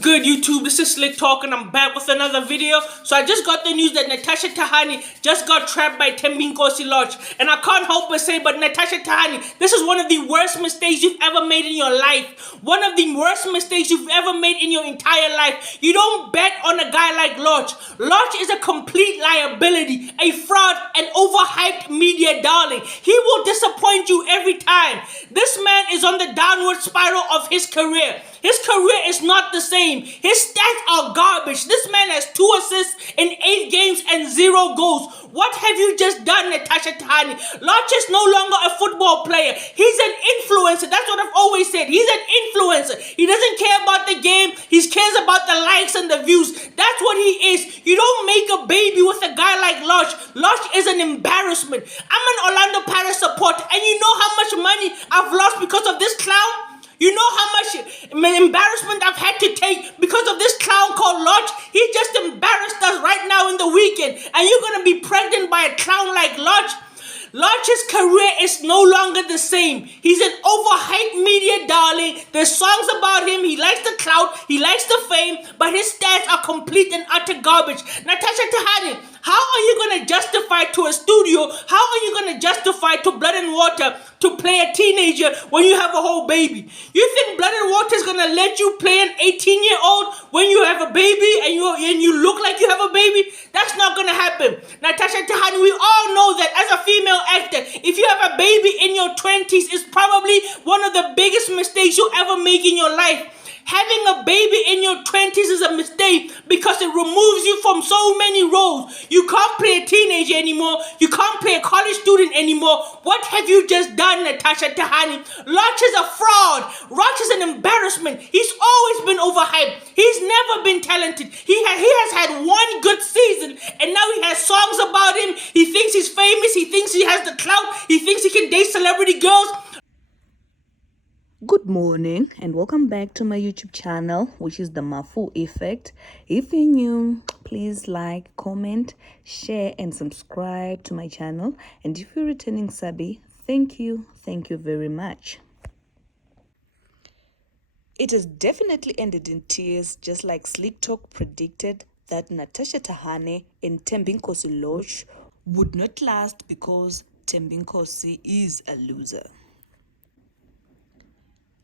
good, YouTube? This is Slick Talk and I'm back with another video. So I just got the news that Natasha Thahane just got trapped by thembinlosi lorch. And I can't help but say, but Natasha Thahane, this is one of the worst mistakes you've ever made in your life. One of the worst mistakes you've ever made in your entire life. You don't bet on a guy like Lorch. Lorch is a complete liability, a fraud, an overhyped media darling. He will disappoint you every time. This man is on the downward spiral of his career. His career is not the same. His stats are garbage. This man has 2 assists in 8 games and 0 goals. What have you just done, Natasha Thahane? Lorch is no longer a football player. He's an influencer. That's what I've always said. He's an influencer. He doesn't care about the game. He cares about the likes and the views. That's what he is. You don't make a baby with a guy like Lorch. Lorch is an embarrassment. I'm an Orlando Pirates supporter, and you know how much money I've lost because of this clown? You know how much embarrassment I've had to take because of this clown called Lorch? He just embarrassed us right now in the weekend. And you're going to be pregnant by a clown like Lorch? Lorch's career is no longer the same. He's an overhyped media darling. There's songs about him. He likes the clout. He likes the fame. But his stats are complete and utter garbage. Natasha Thahane, how are you going to justify to a studio? How are you going to justify to Blood and Water to play a teenager when you have a whole baby? You think Blood and Water is going to let you play an 18-year-old when you have a baby and you look like you have a baby? That's not going to happen. Natasha Thahane, we all know that as a female actor, if you have a baby in your 20s, it's probably one of the biggest mistakes you'll ever make in your life. Having a baby in your 20s is a mistake because it removes you from so many roles. You can't play a teenager anymore. You can't play a college student anymore. What have you just done, Natasha Thahane? Lorch is a fraud. Lorch is an embarrassment. He's always been overhyped. He's never been talented. He has had one good season, and now he has songs about him. He thinks he's famous. He thinks he has the clout. He thinks he can date celebrity girls. Good morning and welcome back to my YouTube channel, which is the Mafu Effect. If you're new, please like, comment, share and subscribe to my channel. And if you're returning subby, thank you very much. It has definitely ended in tears, just like Slick Talk predicted that Natasha Thahane and thembinlosi lorch would not last because thembinlosi is a loser.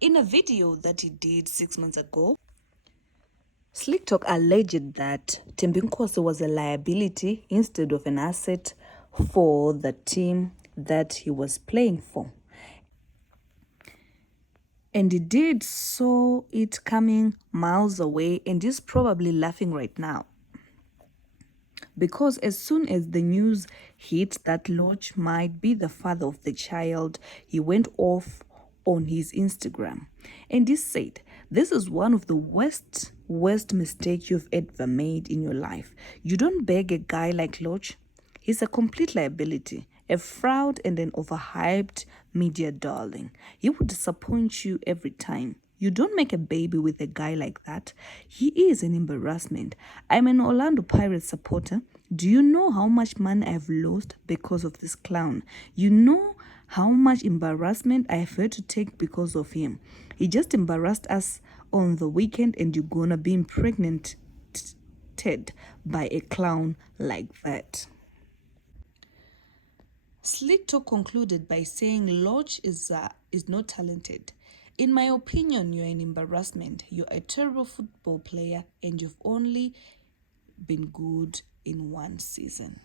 In a video that he did 6 months ago, Slick Talk alleged that thembinlosi was a liability instead of an asset for the team that he was playing for. And he did saw it coming miles away and is probably laughing right now. Because as soon as the news hit that Lorch might be the father of the child, he went off on his Instagram and he said, "This is one of the worst mistake you've ever made in your life. You don't beg a guy like Lorch. He's a complete liability, a fraud and an overhyped media darling. He will disappoint you every time. You don't make a baby with a guy like that. He is an embarrassment. I'm an Orlando Pirates supporter. Do you know how much money I've lost because of this clown? You know how much embarrassment I have had to take because of him. He just embarrassed us on the weekend and you're gonna be impregnated by a clown like that." Slick Talk concluded by saying Lorch is not talented. "In my opinion, you're an embarrassment. You're a terrible football player and you've only been good in 1 season."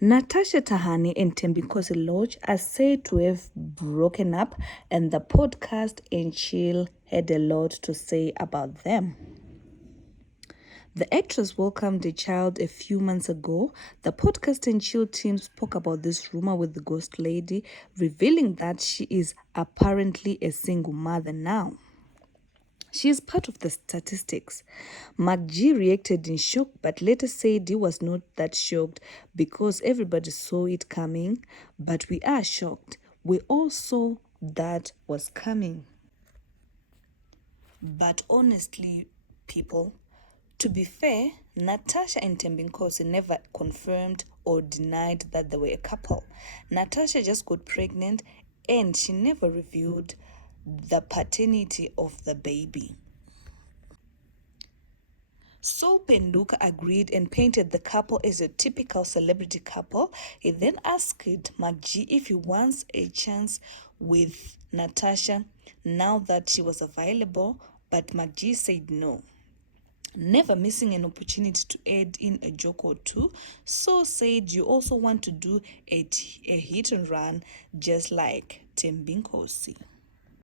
Natasha Thahane and thembinlosi lorch are said to have broken up, and the podcast and Chill had a lot to say about them. The actress welcomed a child a few months ago. The podcast and Chill team spoke about this rumor with the ghost lady, revealing that she is apparently a single mother now. She is part of the statistics. MacG reacted in shock but later said he was not that shocked because everybody saw it coming. But we are shocked. We all saw that was coming. But honestly, people, to be fair, Natasha and thembinlosi never confirmed or denied that they were a couple. Natasha just got pregnant and she never revealed the paternity of the baby. So Penduka agreed and painted the couple as a typical celebrity couple. He then asked McG if he wants a chance with Natasha now that she was available, but McG said no, never missing an opportunity to add in a joke or two. So said, you also want to do a hit and run just like thembinlosi.